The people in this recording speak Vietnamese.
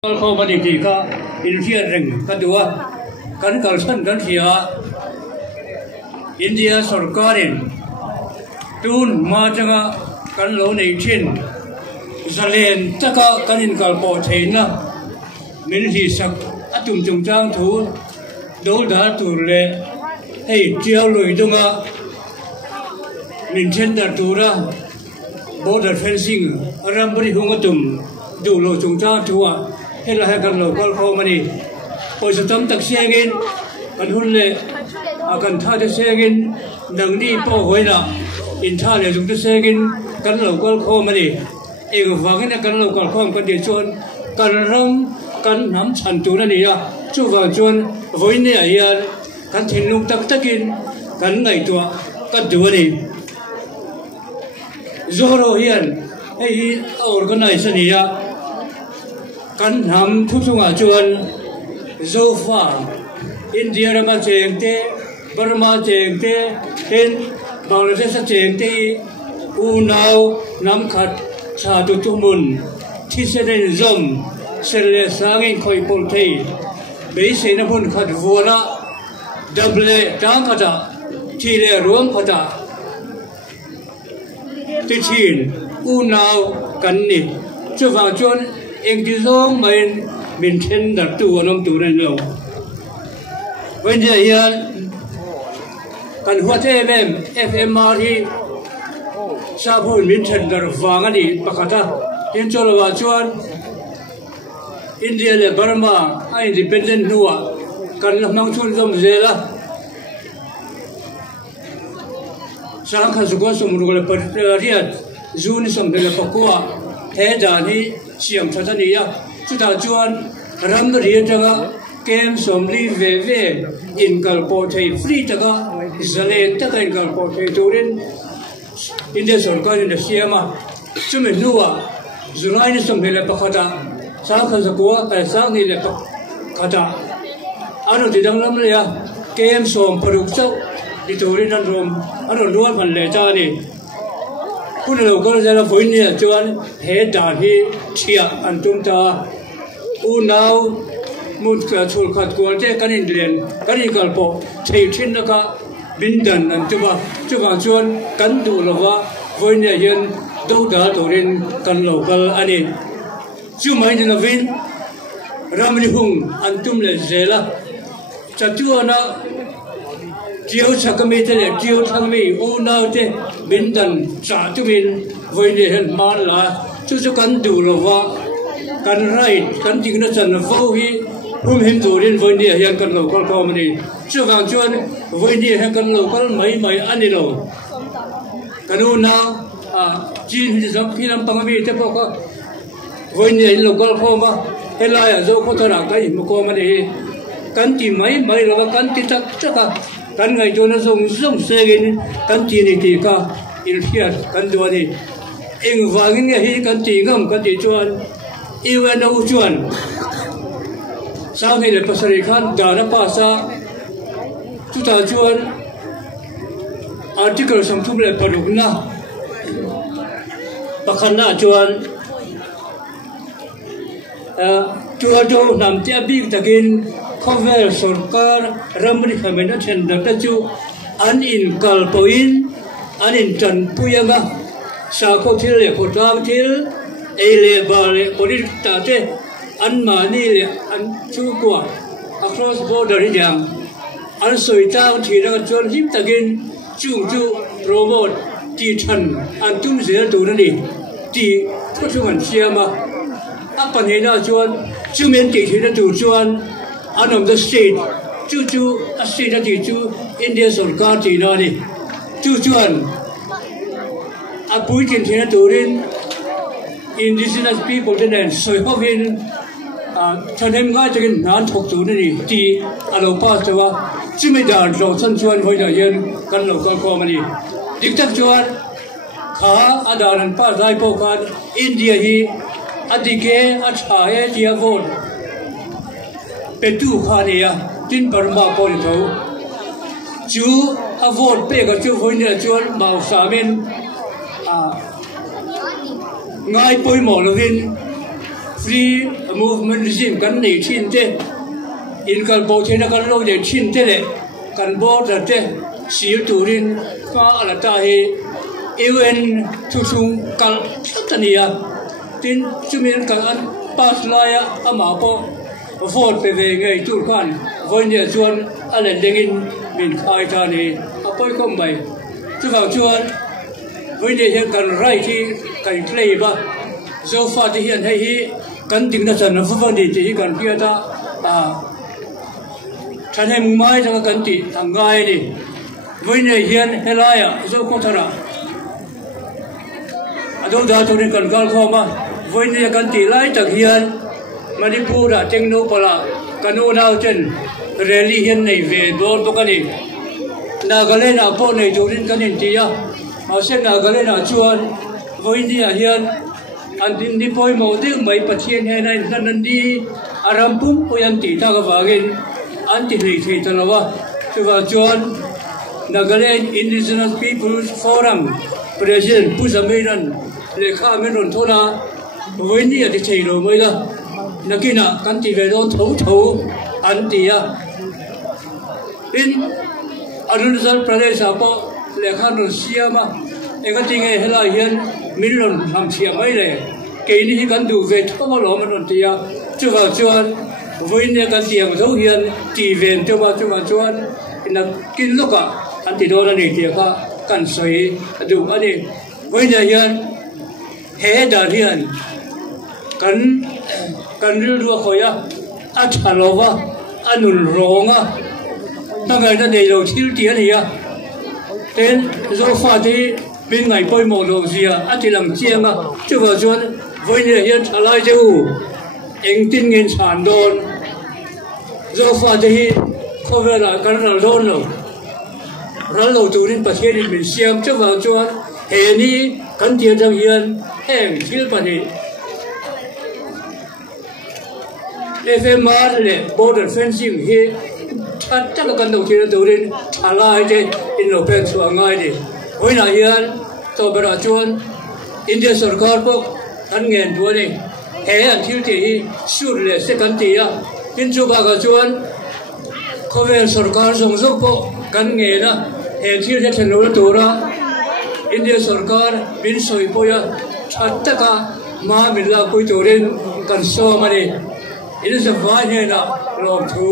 Kalau mana kita India ring kedua kan kalsan kan dia India sarkarin tun macam kan lo nation selain taka kan in kalpo china min hi sak atum chung chang thu do da tu le hey chiao lui dunga min chen da tu ra border fencing aram bari hungatum du lo chung chang thu a hay là kan lo kal kho mani poi sa tam tak siagin kan hun le kan tha de siagin nang ni po hoina in tha le jung de siagin kan lo kal kho mani e go wangin kan lo kal kho kan de chon kan ram kan nam chan tu na ni ya chu wa chon voi ne ya kan thin lung tak takin kan ngai to ka du ni zoro hian ei organization ni ya kan ham thuk sunga chuan zofa India rama chengte Burma chengte ten Bangladesh chengte unau nam khat cha tu tumun thisen zom serle sangin khoi pol thei be se na pun khat vora double tang khata chile ruam khata tichin unau kan ni chuwang chuan anh đi zo mình trên đặt tu ở nông tu này lâu bây giờ hiện cần hoa thế em FMR thì sao phun mình trên đặt vàng anh đi bạc ta hiện cho là vào chuan India là Burma independent nua cần làm mang chuan dòng dễ la sáng khai xuất sum rồi là Patriot June sum là Pakua thế đàn thì siam thata ni ya chuta chuan ram ri tanga kem somli ve ve in kal po thei free taka zale taka in kal po thei turin India sarkar in siama chume nuwa zulai ni somhele pakhata sa kha zakwa sa ni le pakhata anu tidang lam le ya kem som paruk chau di turin an rom anu luar man le cha niคุณเราก็จะรับผลเนี่ยจวนเหตุด่านที่เชียอันตุมตาอุณาวมุดกระชุลขัดกวนเจ้กันอินเดียนกันอินกัลโปเทียชินนะคะบินดันอันตัวจวนจวนกันดูเราว่าผลเนี่ยยันดูดาตัวเรนกันเราก็อันนี้จู่ไม่จะนวินรำริหุงอันตุมเลยเจล่าจัตุอานะเจียวชักมีเท่าไหร่เจียวทั้งมีอูน่าเท่บินดันจ่าจุมินวันนี้เห็นมาละจู่กันดูเราว่ากันไรกันจริงนะจันฟูฮีพุ่มเห็นตัวเรียนวันนี้ยังกันเราก็พอมันนี่จู่กันจวนวันนี้ยังกันเราก็ไม่อันนี้เรากันอูน่าจีนที่สัมพีน้ำปังมีเท่าพวกวันนี้เราก็พอมาเฮลัยจะโคตรรักกันมุกมันนี่กันที่ไม่เรากันที่ตักจักกันไงตัวนั้นส่งเสกินกันทีนี่ทีก็อินเดียกันตัวนี้เองวางเงี้ยฮีกันทีงั้มกันทีจวนอีเวนต์อุจวนสาวนี่เลยภาษาอีขันดาราภาษาจุดจวนอาร์ติเคิลสัมทุบเลยปรุกนะปักขันนะจวนจวนดูนำเจ้าบิ๊กตะกินcover sarkar ramri khamena chenda ta chu an in kal poin an in tan puyanga sa ko thil le ko tang thil e le ba le polit ta te an ma ni le an chu kwa across border jam an soi tang thi ra chon him takin chung chu promote ti than an tum zel tu na ni ti ko chu an siama apan he na chon chu men ti thi na tu chon anam the state chu a state ati chu India sarkar ti na ni chuan a pui kin thina turin indigenous people den soi hovin thanem nga takin nan thok tu ni ti alo pa chawa chimi dar lo chan chuan hoina yen kan lo kal ko mani diktak chuan kha adaran pa dai po kan India hi adike a tha he ti a vote petu khania tin Burma pol tho chu a vote pe ka chu hoina chuan mau samen ngai poi mo lovin free movement regime kan nei thin te in kal bo thena kan lo de thin te le kan bo da te sil turin fa ala ta he UN thu chung kal tania tin chumin kan an pas laya ama po vote pe ve ngai tur kan voi ne chuan alen dengin min khai ta ni apoi kom bai chu vào chuan voi ne he kan rai ki kan play ba zo fa ti hian hei hi kan ting na chan na fu van di ti kan pia ta than he mung mai ta kan ti thang ngai ni voi ne hian helaya zo ko thara ado da to ni kan gal kho ma voi ne kan ti lai tak hian Manipur tengno pala kanu nau chen rally hian nei ve dor to kani Nagaland po nei turin kanin tia ma se Nagaland chuan voi ni hian an din ni poi mo ding mai pathian he nai nan di arampum poyan ti ta ga wagin an ti nei thei talawa chuwa chuan Nagaland Indigenous Peoples Forum President Pusamiran lekha menon thona voi ni ati thei ro mai la nakina kan ti ve don tho an ti ya in Arunachal Pradesh po lekha no siama engati nge hela hian milon ham sia mai le ke ni hi kan du ve thoma lo man ti ya chuwa chuan voi ne kan tiang tho hian ti ven to ba chuan na kin loka an ti do na ni ti ka kan soi adu ani voi ne hian he da hian kan ru khoya a thalowa anul ronga tangai da nei lo thil ti ani ya ten zo fa ti bin ngai poi mo lo zia atilam chianga chuwa chuan voi ne hian thalai ju eng tin ngin chan don zo fa ti khovela kan ral don lo ral lo turin pathian min siam chuwa chuan he ni kan ti dang hian eng thil pani FMR le border fencing he that chắc kan đầu tiên đầu đến thalai te in lo pen chu angai ni hoina hian to bera chuan India sarkar po an ngen tu ni he an thil ti hi sur le second ti ya in chu ba ga chuan khovel sarkar jong jong po kan nge na he thil je thelo tu ra India sarkar bin soi po ya that ka ma min la pui tu ren kan so ma ni it is a vine na lo thu